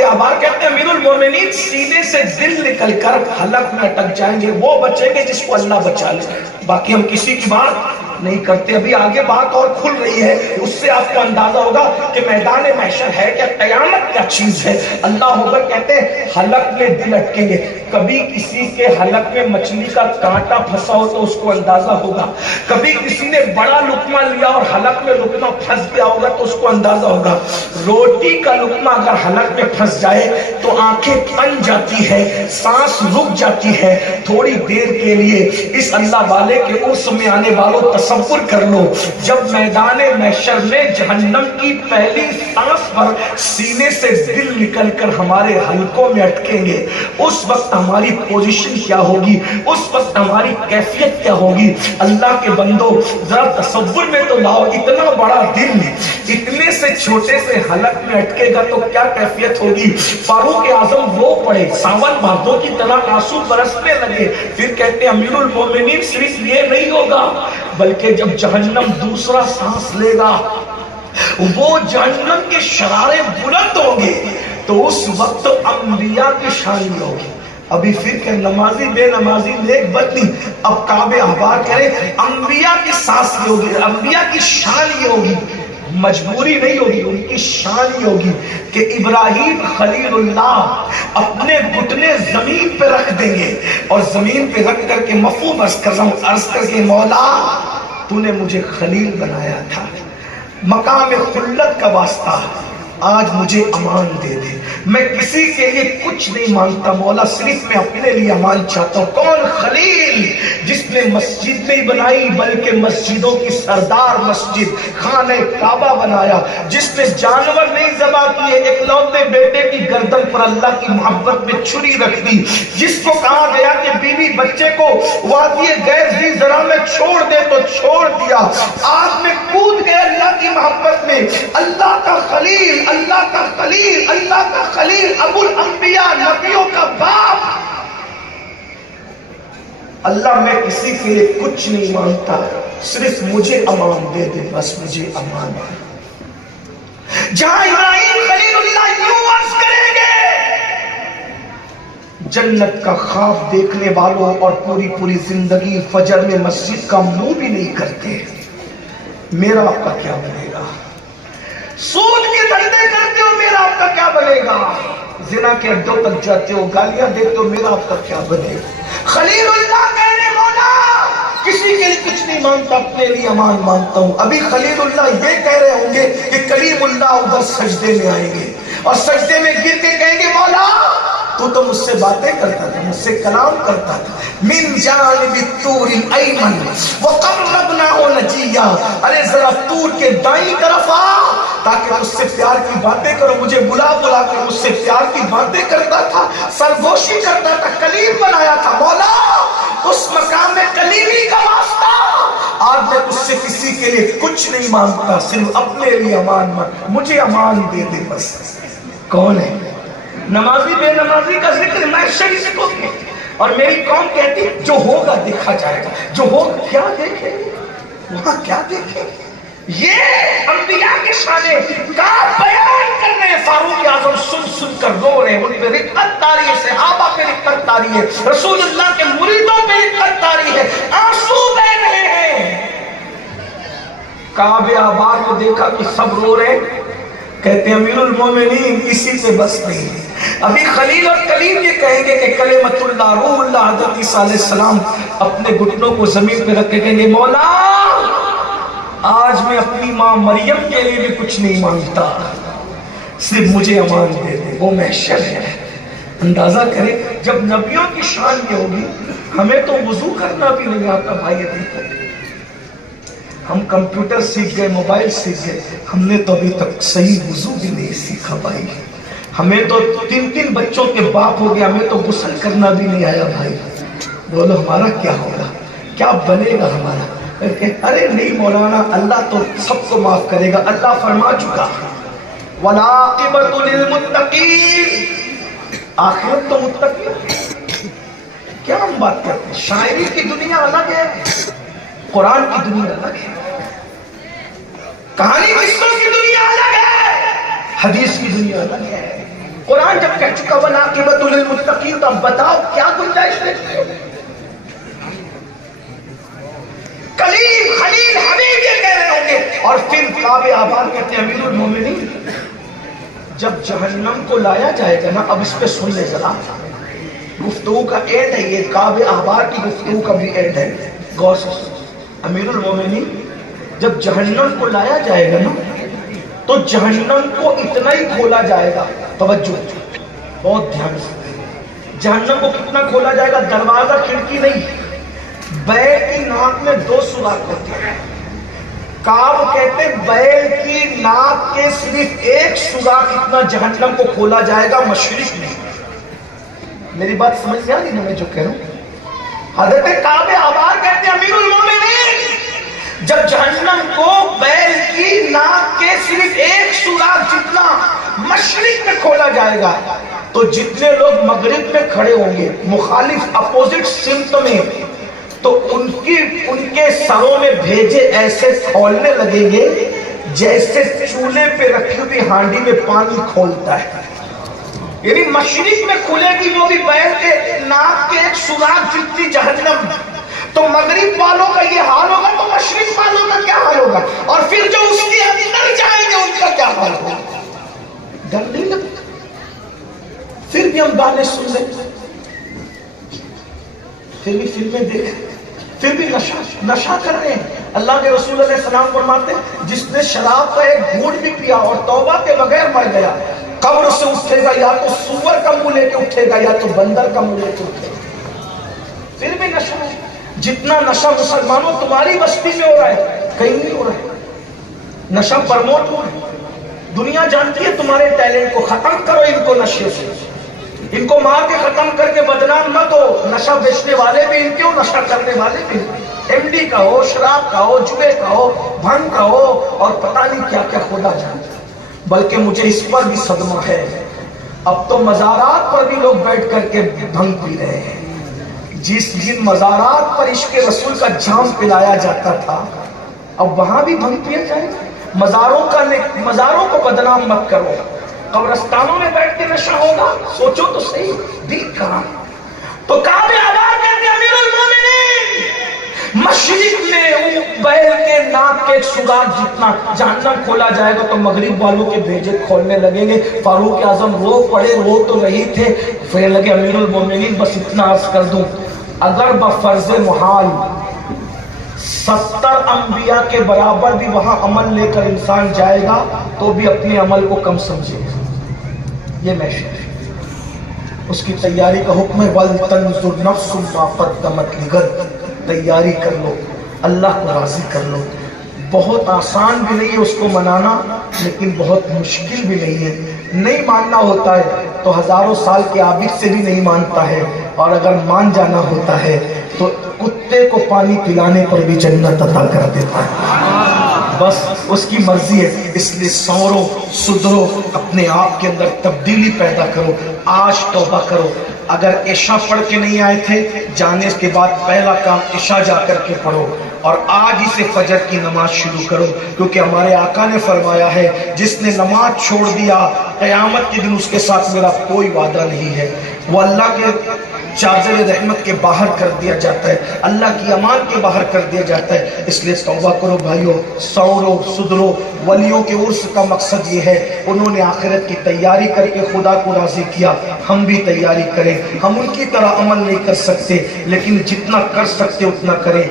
احبار کہتے ہیں امیر المومنین سینے سے دل نکل کر حلق میں اٹک جائیں گے، وہ بچیں گے جس کو اللہ بچا لے، باقی ہم کسی کی بات نہیں کرتے۔ ابھی آگے بات اور کھل رہی ہے، اس سے آپ کو اندازہ ہوگا کہ میدان محشر ہے کیا، قیامت کیا چیز ہے۔ اللہ اکبر کہتے ہیں حلق میں دل اٹکیں گے۔ کبھی کسی کے حلق میں مچھلی کا کانٹا پھنسا ہو تو اس کو اندازہ ہوگا، کبھی کسی نے بڑا لقمہ لیا اور حلق میں لقمہ پھنس گیا ہوگا تو اس کو اندازہ ہوگا۔ روٹی کا لقمہ اگر حلق میں پھنس جائے تو آنکھیں بن جاتی ہے، سانس رک جاتی ہے تھوڑی دیر کے لیے۔ اس اللہ والے کے عرص میں آنے والوں تصور کر لو، جب میدان محشر میں جہنم کی پہلی سانس پر سینے سے دل نکل کر ہمارے حلقوں میں اٹکیں گے، اس وقت ہماری پوزیشن کیا ہوگی، اس وقت ہماری کیفیت کیا ہوگی۔ اللہ کے بندو ذرا تصور میں تو لاؤ، اتنا بڑا دل اتنے سے چھوٹے سے حلق میں اٹکے گا تو کیا کیفیت ہوگی۔ فاروق اعظم وہ پڑے، ساون بھادوں کی طرح آنسو برسنے لگے، پھر کہتے ہیں امیر المومنین صرف یہ نہیں ہوگا بلکہ جب جہنم دوسرا سانس لے گا، وہ جہنم کے شرارے بلند ہوں گے تو اس وقت انبیاء کی شان ہوگی۔ ابھی فکر نمازی بے نمازی نیک بد نہیں. اب کعبے احبار کرے انبیاء کی سانس یہ ہوگی, انبیاء کی شان یہ ہوگی, مجبوری نہیں ہوگی, ان کی شان یہ ہوگی کہ ابراہیم خلیل اللہ اپنے گھٹنے زمین پہ رکھ دیں گے اور زمین پہ رکھ کر کے مفہوم عرض کر رہا ہوں, عرض کر کے مولا تو نے مجھے خلیل بنایا تھا, مقام خلت کا واسطہ آج مجھے امان دے دے. میں کسی کے لیے کچھ نہیں مانگتا مولا, صرف میں اپنے لیے امان چاہتا ہوں. کون خلیل؟ جس نے مسجد نہیں بنائی بلکہ مسجدوں کی سردار مسجد خانہ کعبہ بنایا, جس نے جانور نہیں ذبح کیے, اکلوتے بیٹے کی گردن پر اللہ کی محبت میں چھری رکھ دی, جس کو کہا گیا کہ بیوی بچے کو وادی غیر ذی زرع میں چھوڑ دے تو چھوڑ دیا, آگ میں کود گئے اللہ کی محبت میں. اللہ کا خلیل, اللہ کا خلیل, اللہ کا خلیل, ابو الانبیاء, نبیوں کا باپ. اللہ میں کسی کے لیے کچھ نہیں مانگتا, صرف مجھے امان دے دے, بس مجھے امان دے. جہاں ابراہیم خلیل اللہ یوں عرض کریں گے, جنت کا خواب دیکھنے والوں اور پوری زندگی فجر میں مسجد کا منہ بھی نہیں کرتے, میرا آپ کا کیا بنے گا؟ سود کے دھندے کرتے ہو, میرا آپ کا کیا بنے گا؟ زنا کے اڈوں تک جاتے ہو, گالیاں دیتے ہو, میرا آپ کا کیا بنے گا؟ خلیل اللہ کہنے مولا کسی کے لیے کچھ نہیں مانگتا, اپنے لیے امان مانگتا ہوں. ابھی خلیل اللہ یہ کہہ رہے ہوں گے کہ کلیم اللہ ادھر سجدے میں آئیں گے اور سجدے میں گر کے کہیں گے مولا تو مجھ سے باتیں کرتا تھا, مجھ سے کلام کرتا تھا. من جانب الطور الایمن وقربناہ نجیہ, ارے ذرا طور کے دائیں طرف آ تاکہ مجھ سے پیار کی باتیں کرو. مجھے بلا کر مجھ سے پیار کی باتیں کرتا تھا, سرگوشی کرتا تھا, کلیم بنایا تھا. مولا اس مقام میں کلیمی کا واسطہ, آج میں تجھ سے کسی کے لیے کچھ نہیں مانگتا, صرف اپنے لیے امان مانگ, مجھے امان دے دے بس. کون ہے نمازی بے نمازی کا ذکر میں شریف کو کی, اور میری قوم کہتی جو ہوگا دیکھا جائے گا, جو ہوگا کیا دیکھے وہاں کیا دیکھے. یہ انبیاء کے شانے کا بیان کرنے فاروق اعظم سن کر رو رہے ہیں, ان پہ رقت تاری ہے, صحابہ پہ رقت تاری ہے, رسول اللہ کے مریدوں پہ رقت تاری ہے, آنسو بہ رہے ہیں. کعبے آباد کو دیکھا کہ سب رو رہے ہیں, کہتے ہیں امیر المومنین کسی سے بس نہیں. ابھی خلیل اور کلیم یہ کہیں گے کہ کلمۃ اللہ روح اللہ حضرت عیسیٰ علیہ السلام اپنے گھٹنوں کو زمین پہ رکھ کے کہیں گے مولا آج میں اپنی ماں مریم کے لیے بھی کچھ نہیں مانگتا, صرف مجھے امان دے دے. وہ محشر ہے. اندازہ کریں جب نبیوں کی شان یہ ہوگی, ہمیں تو وضو کرنا بھی نہیں آتا بھائی. ابھی ہم کمپیوٹر سیکھ گئے, موبائل سیکھ گئے, ہم نے تو ابھی تک صحیح وضو بھی نہیں سیکھا بھائی. ہمیں تو 3 بچوں کے باپ ہو گیا, ہمیں تو غسل کرنا بھی نہیں آیا بھائی. بولو ہمارا کیا ہوگا, کیا بنے گا ہمارا؟ ارے نہیں مولانا, اللہ تو سب کو معاف کرے گا. اللہ فرما چکا والعاقبۃ للمتقین, آخرت تو متقین. کیا ہم بات کرتے ہیں؟ شاعری کی دنیا الگ ہے, قرآن کی دنیا الگ ہے, کہانی قصوں کی دنیا الگ ہے, حدیث کی دنیا الگ ہے. قرآن جب کہہ چکا والعاقبۃ للمتقین تو اب بتاؤ کیا گنجائش رہتی ہے؟ کلیم خلیل حبیب یہ کہہ رہے ہوں گے, اور پھر کعبے آباد کہتے ہیں امیر المومنین جب جہنم کو لایا جائے گا نا, اب اس پہ سن لے ذرا, گفتگو کا اینڈ ہے یہ, کعبے آباد کی گفتگو کا بھی اینڈ ہے, غور سے. امیر المومنین جب جہنم کو لایا جائے گا نا تو جہنم کو اتنا ہی کھولا جائے گا, توجہ بہت دھیان سے, جہنم کو کتنا کھولا جائے گا, دروازہ کھڑکی نہیں, بیل کی ناک میں 2 سوراخ ہوتے ہیں. کعب کہتے بیل کی ناک کے صرف 1 سوراخ اتنا جہنم کو کھولا جائے گا, مشرق میں. میری بات سمجھ آ رہی نا میں جو کہہ رہا ہوں؟ حضرت کعبے آباد کہتے ہیں امیر المومنین جب جہنم کو بیل کی ناک کے صرف 1 سوراخ جتنا مشرق میں کھولا جائے گا تو جتنے لوگ مغرب میں کھڑے ہوں گے مخالف اپوزٹ سمت میں, تو ان کے سروں میں بھیجے ایسے کھولنے لگیں گے جیسے چولہے پہ رکھی ہوئی ہانڈی میں پانی کھولتا ہے. یعنی مشرق میں کھلے گی وہ بھی بیل کے ناک کے ایک سوراخ جتنی جہنم، تو مغرب والوں کا یہ حال ہوگا تو مشرق والوں کا کیا حال ہوگا؟ اور پھر جو اس کے اندر جائیں گے ان کا کیا حال ہوگا؟ ڈر نہیں لگتا؟ پھر بھی ہم گانے سن لیں، پھر بھی فلمیں دیکھیں، پھر بھی نشہ کر رہے ہیں۔ اللہ کے رسول علیہ السلام فرماتے ہیں جس نے شراب کا ایک گھونٹ بھی پیا اور توبہ کے بغیر مر گیا، قبر سے اٹھے گا یا تو سور کا منہ لے کے اٹھے گا یا تو بندر کا منہ لے کے اٹھے گا۔ پھر بھی نشہ ہے۔ جتنا نشہ مسلمانوں تمہاری بستی میں ہو رہا ہے کہیں نہیں ہو رہا ہے۔ نشہ پرموٹ ہو رہا ہے، دنیا جانتی ہے تمہارے ٹیلنٹ کو، ختم کرو ان کو نشے سے، ان کو مار کے ختم کر کے بدنام مت ہو۔ نشہ بیچنے والے بھی ان کے ہو، نشہ کرنے والے بھی، ایم ڈی کا ہو، شراب کا ہو، جوے کا ہو، بھنگ کا ہو، اور پتہ نہیں کیا کیا خدا جانتا۔ بلکہ مجھے اس پر بھی صدمہ ہے، اب تو مزارات پر بھی لوگ بیٹھ کر کے بھنگ پی رہے ہیں۔ جن مزارات پر عشق رسول کا جام پلایا جاتا تھا اب وہاں بھی بھنگ پیا جائے۔ مزاروں کو بدنام مت کرو، قبرستانوں میں بیٹھ کے نشہ ہوگا، سوچو تو صحیح، دل کہاں؟ تو کعب آباد کہتے ہیں امیر المومنین، مشرق میں بیل کے ناک کے ایک سوراخ جتنا جہنم کھولا جائے گا تو مغرب والوں کے بھیجے کھولنے لگیں گے۔ فاروق اعظم رو پڑے، رو تو رہی تھے، پھر لگے امیر المومنین بس اتنا عرض کر دوں، اگر بفرض محال 70 انبیاء کے برابر بھی وہاں عمل لے کر انسان جائے گا تو بھی اپنے عمل کو کم سمجھے گا۔ یہ محشر ہے، اس کی تیاری کا حکم ہے، وَلْتَنْظُرْ نَفْسٌ مَا قَدَّمَتْ لِغَدٍ، تیاری کر لو، اللہ کو راضی کر لو۔ بہت آسان بھی نہیں ہے اس کو منانا، لیکن بہت مشکل بھی نہیں ہے۔ نہیں ماننا ہوتا ہے تو ہزاروں سال کے عابد سے بھی نہیں مانتا ہے، اور اگر مان جانا ہوتا ہے تو کتے کو پانی پلانے پر بھی جنت عطا کر دیتا ہے، بس اس کی مرضی ہے۔ اس لیے سنورو، سدھرو، اپنے آپ کے اندر تبدیلی پیدا کرو، آج توبہ کرو۔ اگر عشاء پڑھ کے نہیں آئے تھے، جانے کے بعد پہلا کام عشاء جا کر کے پڑھو، اور آج ہی سے فجر کی نماز شروع کرو، کیونکہ ہمارے آقا نے فرمایا ہے جس نے نماز چھوڑ دیا قیامت کے دن اس کے ساتھ میرا کوئی وعدہ نہیں ہے، وہ اللہ کے چارجر رحمت کے باہر کر دیا جاتا ہے، اللہ کی امان کے باہر کر دیا جاتا ہے۔ اس لیے توبہ کرو بھائیو، سورو، سدھرو۔ ولیوں کے عرس کا مقصد یہ ہے، انہوں نے آخرت کی تیاری کر کے خدا کو راضی کیا، ہم بھی تیاری کریں۔ ہم ان کی طرح عمل نہیں کر سکتے، لیکن جتنا کر سکتے اتنا کریں۔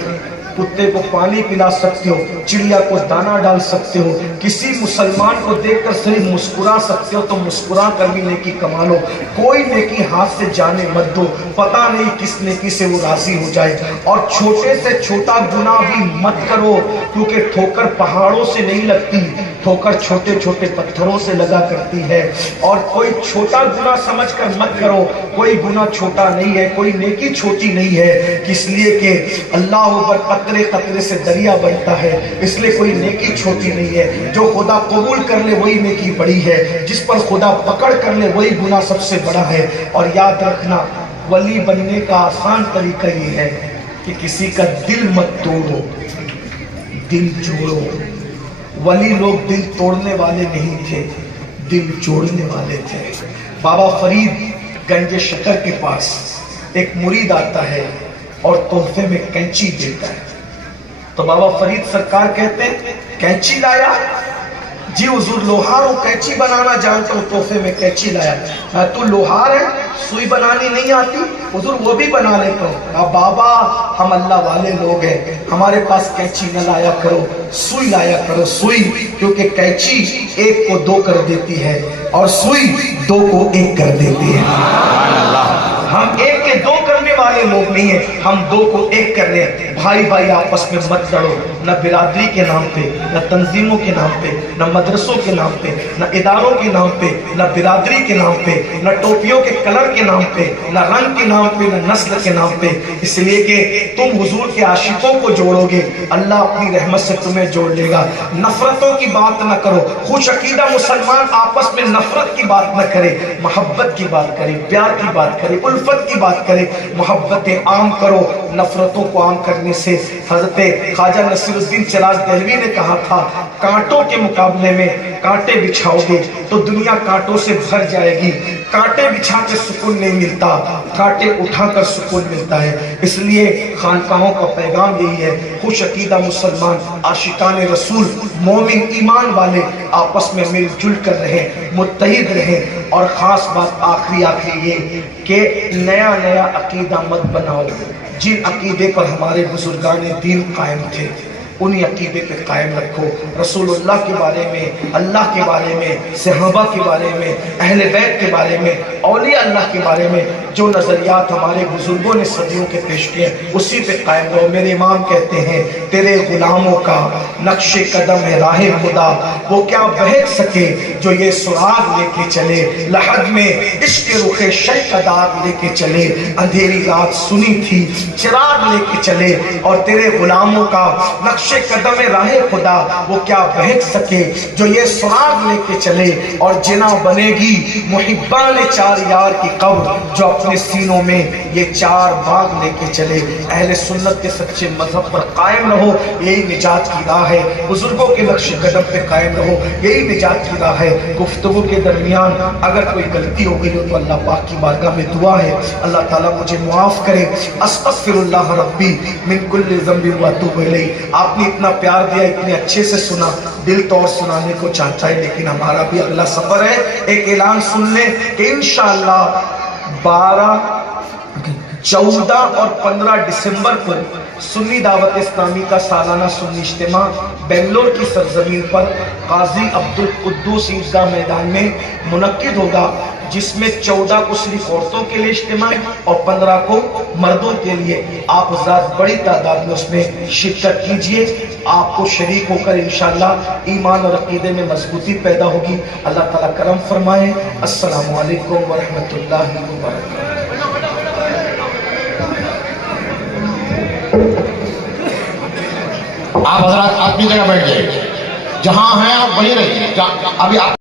کتے کو پانی پلا سکتے ہو، چڑیا کو دانہ ڈال سکتے ہو، کسی مسلمان کو دیکھ کر صرف مسکرا سکتے ہو تو مسکرا کر بھی نیکی کما لو۔ کوئی نیکی ہاتھ سے جانے مت دو، پتہ نہیں کس نیکی سے وہ راضی ہو جائے۔ اور چھوٹے سے چھوٹا گناہ بھی مت کرو، کیونکہ ٹھوکر پہاڑوں سے نہیں لگتی، ٹھوکر چھوٹے چھوٹے پتھروں سے لگا کرتی ہے۔ اور کوئی چھوٹا گناہ سمجھ کر مت کرو، کوئی گناہ چھوٹا نہیں ہے، کوئی نیکی چھوٹی نہیں ہے، اس لیے کہ اللہ اوپر قطرے قطرے سے دریا بنتا ہے، اس لیے کوئی نیکی چھوٹی نہیں ہے۔ جو خدا قبول کر لے وہی نیکی بڑی ہے، جس پر خدا پکڑ کر لے وہی گناہ سب سے بڑا ہے۔ اور یاد رکھنا، ولی بننے کا آسان طریقہ یہ ہے کہ کسی کا دل مت توڑو، دل جوڑو۔ ولی لوگ دل توڑنے والے نہیں تھے، دل جوڑنے والے تھے۔ بابا فرید گنج شکر کے پاس ایک مرید آتا ہے اور تحفے میں کینچی دیتا ہے، تو بابا فرید سرکار کہتے ہیں کینچی لایا؟ جی حضور لوہار ہوں، کینچی بنانا جانتا ہوں، تحفے میں کینچی لایا۔ تو لوہار ہے، سوئی بنانی نہیں آتی؟ حضور وہ بھی بنا لیتا ہوں۔ بابا ہم اللہ والے لوگ ہیں، ہمارے پاس کینچی نہ لایا کرو، سوئی لایا کرو، سوئی، کیونکہ کینچی ایک کو دو کر دیتی ہے اور سوئی دو کو ایک کر دیتی ہے۔ ہم ایک کے دو کرنے والے لوگ نہیں ہیں، ہم دو کو ایک کر رہے ہیں۔ بھائی بھائی آپس میں مت لڑو، نہ برادری کے نام پہ، نہ تنظیموں کے نام پہ، نہ مدرسوں کے نام پہ، نہ اداروں کے نام پہ، نہ برادری کے نام پہ، نہ ٹوپیوں کے کلر کے نام پہ، نہ رنگ کے نام پہ، نہ نسل کے نام پہ، اس لیے کہ تم حضور کے عاشقوں کو جوڑو گے، اللہ اپنی رحمت سے تمہیں جوڑ لے گا۔ نفرتوں کی بات نہ کرو، خوش عقیدہ مسلمان آپس میں نفرت کی بات نہ کرے، محبت کی بات کرے، پیار کی بات کرے، الفت کی بات کرے۔ محبتیں عام کرو نفرتوں کو عام کرنے سے۔ حضرت خواجہ نصیر الدین چراغ دہلوی نے کہا تھا کانٹوں کے مقابلے میں کانٹے بچھاؤ گے تو دنیا کانٹوں سے بھر جائے گی۔ کانٹے بچھا کے سکون نہیں ملتا، کانٹے اٹھا کر سکون ملتا ہے۔ اس لیے خانقاہوں کا پیغام یہی ہے، خوش عقیدہ مسلمان عاشقان رسول مومن ایمان والے آپس میں مل جل کر رہیں، متحد رہیں۔ اور خاص بات آخری یہ کہ نیا عقیدہ مت بناؤ۔ جن عقیدے پر ہمارے بزرگان دین قائم تھے انہی عقیدے پہ قائم رکھو۔ رسول اللہ کے بارے میں، اللہ کے بارے میں، صحابہ کے بارے میں، اہل بیت کے بارے میں، اولیاء اللہ کے بارے میں جو نظریات ہمارے بزرگوں نے صدیوں کے پیش کیے اسی پہ قائم رہو۔ میرے امام کہتے ہیں تیرے غلاموں کا نقش قدم ہے راہ خدا، وہ کیا بہک سکے جو یہ سراغ لے کے چلے، لحد میں عشق رخ شیخ کا داغ لے کے چلے، اندھیری رات سنی تھی چراغ لے کے چلے، اور تیرے غلاموں کا نقش قدم راہ خدا وہ کیا بہک سکے جو یہ سراغ لے کے چلے، اور جنا بنے گی محبان چار یار کی قبر جو اپنے سینوں میں یہ چار باغ لے کے چلے۔ اہل سنت کے سچے مذہب پر قائم رہو، یہی نجات کی راہ ہے۔ بزرگوں کے نقش قدم پہ قائم رہو، یہی نجات کی راہ ہے۔ گفتگو کے درمیان اگر کوئی غلطی ہو گئی ہو تو اللہ پاک کی بارگاہ میں دعا ہے اللہ تعالیٰ مجھے معاف کرے۔ استغفر اللہ ربی من کل ذنب واتوب الیہ۔ آپ نے اتنا پیار دیا، اتنے اچھے سے سنا، دل تو اور سنانے کو چاہتا ہے لیکن ہمارا بھی اگلا سفر ہے۔ ایک اعلان سن لیں کہ انشاءاللہ 12، 14 اور 15 دسمبر کو سنی دعوت اسلامی کا سالانہ سنی اجتماع بنگلور کی سرزمین پر قاضی عبدالقدوس عیدگاہ میدان میں منعقد ہوگا، جس میں 14 کو صرف عورتوں کے لیے اجتماع اور 15 کو مردوں کے لیے۔ آپ حضرات بڑی تعداد میں اس میں شرکت کیجئے، آپ کو شریک ہو کر انشاءاللہ ایمان اور عقیدے میں مضبوطی پیدا ہوگی۔ اللہ تعالیٰ کرم فرمائے۔ السلام علیکم ورحمۃ اللہ وبرکاتہ۔ آپ حضرات اپنی جگہ بیٹھ جائیں، جہاں ہیں آپ وہیں رہیے۔ ابھی آپ